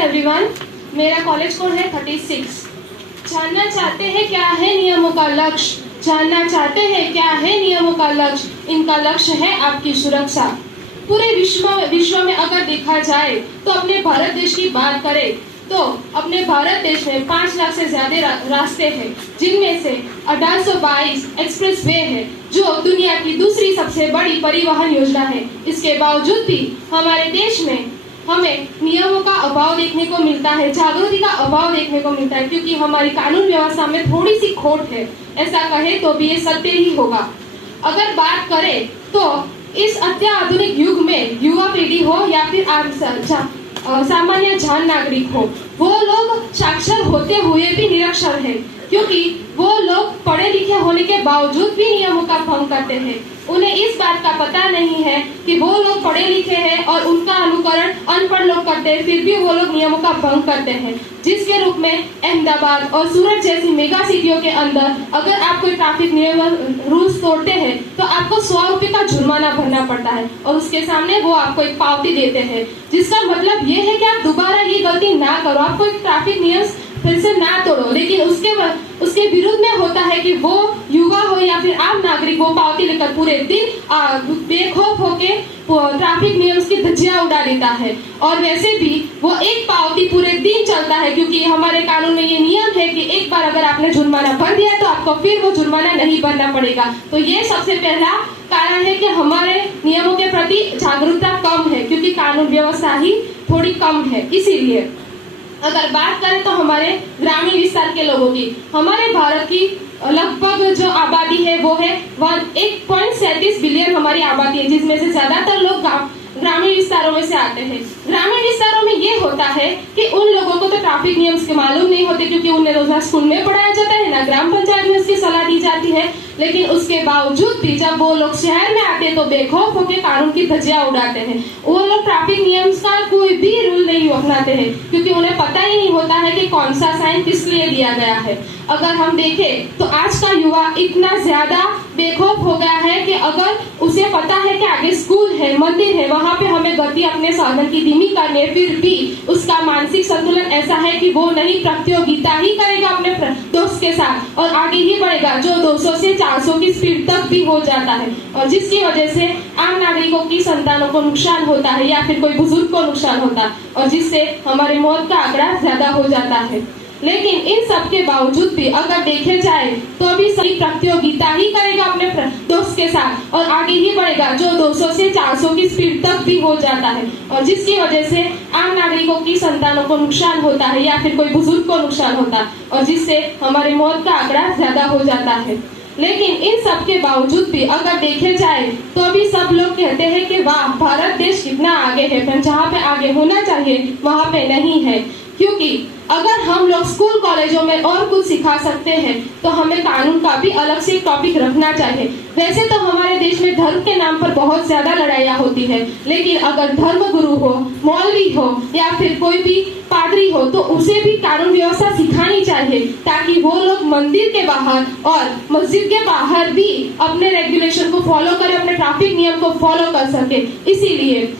Everyone, मेरा college code है 36। जानना चाहते हैं क्या है नियमों का लक्ष्य? जानना चाहते हैं क्या है नियमों का लक्ष्य? इनका लक्ष्य है आपकी सुरक्षा। पूरे विश्व में अगर देखा जाए तो अपने भारत देश की बात करें तो अपने भारत देश में 5 लाख से ज्यादा रास्ते हैं, जिनमें से 1822 एक्सप्रेस वे है, जो दुनिया की दूसरी सबसे बड़ी परिवहन योजना है। इसके बावजूद भी हमारे देश में हमें नियमों का अभाव देखने को मिलता है, जागृति का अभाव देखने को मिलता है, क्योंकि हमारी कानून व्यवस्था में थोड़ी सी खोट है। ऐसा कहे तो भी ये सत्य ही होगा। अगर बात करें तो इस अत्याधुनिक युग में युवा पीढ़ी हो या फिर सामान्य जान नागरिक हो, वो लोग साक्षर होते हुए भी निरक्षर है, क्योंकि वो लोग पढ़े लिखे होने के बावजूद भी नियमों का भंग करते हैं। उन्हें इस बात का पता नहीं है कि वो लोग पढ़े लिखे हैं और उनका अनुकरण अनपढ़ लोग करते हैं, फिर भी वो लोग नियमों का भंग करते हैं। जिसके रूप में अहमदाबाद और सूरत जैसी मेगा सिटियों के अंदर अगर आप कोई ट्रैफिक नियम रूल्स तोड़ते हैं तो आपको 100 रुपए का जुर्माना भरना पड़ता है, और उसके सामने वो आपको एक पावती देते हैं, जिसका मतलब ये है कि आप दोबारा ये गलती ना करो, आपको एक ट्रैफिक नियम फिर से ना तोड़ो। लेकिन उसके विरुद्ध में होता है कि वो युवा हो या फिर आम नागरिक वो पावती लेकर पूरे दिन बेखौफ होके ट्रैफिक नियम की धज्जियां उड़ा देता है। और वैसे भी वो एक पावती पूरे दिन चलता है, क्योंकि हमारे कानून में ये नियम है कि एक बार अगर आपने जुर्माना भर दिया तो आपको फिर वो जुर्माना नहीं भरना पड़ेगा। तो ये सबसे पहला कारण है कि हमारे नियमों के प्रति जागरूकता कम है, क्योंकि कानून व्यवस्था ही थोड़ी कम है। इसीलिए अगर बात करें तो हमारे ग्रामीण विस्तार के लोगों की, हमारे भारत की लगभग जो आबादी है वो है 1.37 बिलियन हमारी आबादी है, जिसमें से ज्यादातर लोग ग्रामीण विस्तारों में से आते हैं। ग्रामीण विस्तारों में ये होता है कि उन लोगों को तो ट्रैफिक नियम के मालूम नहीं होते, क्योंकि उन्हें रोज ना स्कूल में पढ़ाया जाता है ना ग्राम पंचायत में उसकी सलाह दी जाती है। लेकिन उसके बावजूद भी जब वो लोग शहर में आते हैं तो बेखौफ होकर कानून की धज्जियां उड़ाते हैं। वो लोग ट्रैफिक नियम का कोई भी रूल नहीं अपनाते हैं, क्योंकि उन्हें पता ही नहीं होता है कि कौन सा साइन किस लिए दिया गया है। अगर हम देखें तो आज का युवा इतना ज्यादा बेखौफ हो गया है कि अगर उसे पता है कि आगे स्कूल है, मंदिर है, वहां पे हमें गति अपने साधन की धीमी करनी है, फिर भी उसका मानसिक संतुलन ऐसा है कि वो नहीं प्रतियोगिता ही करेगा अपने दोस्त के साथ और आगे ही बढ़ेगा, जो 200 से 400 की स्पीड तक भी हो जाता है, और जिसकी वजह से आम नागरिकों की संतानों को नुकसान होता है या फिर कोई बुजुर्ग को नुकसान होता है, और जिससे हमारे मौत का आंकड़ा ज्यादा हो जाता है। लेकिन इन सब के बावजूद भी अगर देखे जाए तो अभी सही प्रतियोगिता ही करेगा अपने दोस्त के साथ और आगे ही बढ़ेगा, जो 200 से 400 की स्पीड तक भी हो जाता है, और जिसकी वजह से आम नागरिकों की संतानों को नुकसान होता है या फिर कोई बुजुर्ग को नुकसान होता है, और जिससे हमारी मौत का आंकड़ा ज्यादा हो जाता है। लेकिन इन सब के बावजूद भी अगर देखे जाए तो अभी सब लोग कहते हैं कि वाह भारत देश कितना आगे है, पर जहाँ पे आगे होना चाहिए वहाँ पे नहीं है। क्योंकि अगर हम लोग स्कूल कॉलेजों में और कुछ सिखा सकते हैं तो हमें कानून का भी अलग से टॉपिक रखना चाहिए। वैसे तो हमारे देश में धर्म के नाम पर बहुत ज्यादा लड़ाइयाँ होती है, लेकिन अगर धर्म गुरु हो, मौलवी हो या फिर कोई भी पादरी हो तो उसे भी कानून व्यवस्था सिखानी चाहिए, ताकि वो लोग मंदिर के बाहर और मस्जिद के बाहर भी अपने रेगुलेशन को फॉलो करें, अपने ट्रैफिक नियम को फॉलो कर सके। इसीलिए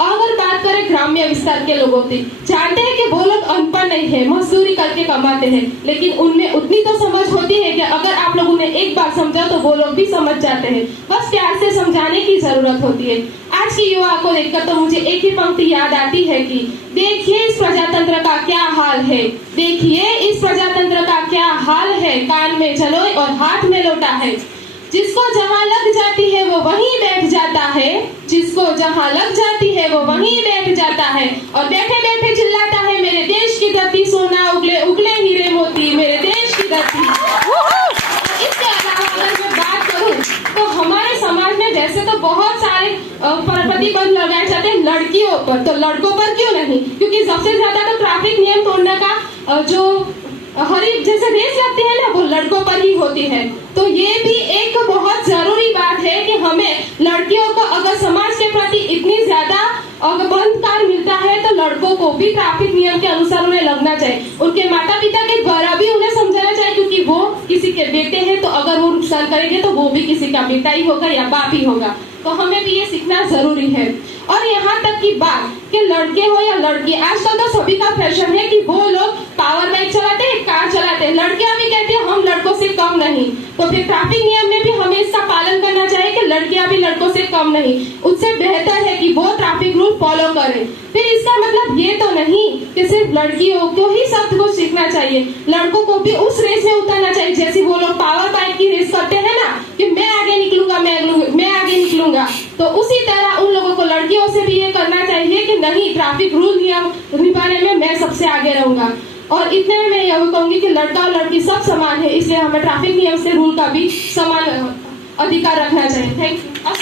अगर बात करें ग्राम्य विस्तार के लोगों की, जानते हैं कि वो लोग अनपढ़ नहीं है, मजदूरी करके कमाते हैं, लेकिन उनमें उतनी तो समझ होती है कि अगर आप लोग उन्हें एक बार समझाओ तो वो लोग भी समझ जाते हैं, बस प्यार से समझाने की जरूरत होती है। आज की युवा को देखकर तो मुझे एक ही पंक्ति याद आती है कि देखिए इस प्रजातंत्र का क्या हाल है, देखिए इस प्रजातंत्र का क्या हाल है, कान में जलोय और हाथ में लोटा है, जिसको जहाँ लग जाती है वो वहीं बैठ जाता है, जिसको जहाँ लग जाती है वो वहीं बैठ जाता है, और बैठे बैठे चिल्लाता है मेरे देश की धरती सोना उगले उगले हीरे मोती, मेरे देश की धरती। इसके अलावा अगर मैं बात करूँ तो हमारे समाज में वैसे तो बहुत सारे प्रतिबंध लगाए जाते हैं लड़कियों पर, तो लड़कों पर क्यों नहीं? क्योंकि सबसे ज्यादा तो ट्रैफिक नियम तोड़ने का जो हरी जैसे रेस लगती है ना वो लड़कों पर ही होती है। तो ये भी एक बहुत जरूरी बात है कि हमें लड़कियों को अगर समाज के प्रति इतनी ज्यादा बंधकार मिलता है तो लड़कों को भी ट्रैफिक नियम के अनुसार उन्हें लगना चाहिए। उनके माता पिता के द्वारा भी उन्हें समझाना चाहिए, क्योंकि वो किसी के बेटे हैं तो अगर वो नुकसान करेंगे तो वो भी किसी का बेटा ही होगा या बाप ही होगा। तो हमें भी ये सीखना जरूरी है। और यहाँ तक की बात कि लड़के हो या लड़की, आजकल तो सभी का फैशन है कि वो लोग पावर बाइक चलाते हैं, कार चलाते हैं। लड़कियां भी कहती है हम लड़कों से कम नहीं। तो फिर ट्रैफिक नियम में भी हमें इसका पालन करना चाहिए कि लड़कियां भी लड़कों से कम नहीं। उससे बेहतर है कि वो ट्रैफिक रूल फॉलो करें। फिर इसका मतलब ये तो नहीं कि सिर्फ लड़कियों को ही सब कुछ सीखना चाहिए, लड़कों को भी उस रेस में उतरना चाहिए जैसे वो लोग पावर बाइक की रेस करते हैं ना, कि मैं आगे निकलूंगा, मैं आगे निकलूंगा। तो उसी तरह उन लोगों को लड़कियों से भी ये करना चाहिए कि नहीं, ट्रैफिक रूल नियम निभाने में मैं सबसे आगे रहूंगा। और इतने में मैं यह कहूंगी कि लड़का और लड़की सब समान है, इसलिए हमें ट्रैफिक नियम से रूल का भी समान अधिकार रखना चाहिए। Thank you.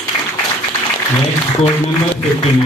Next code number 59।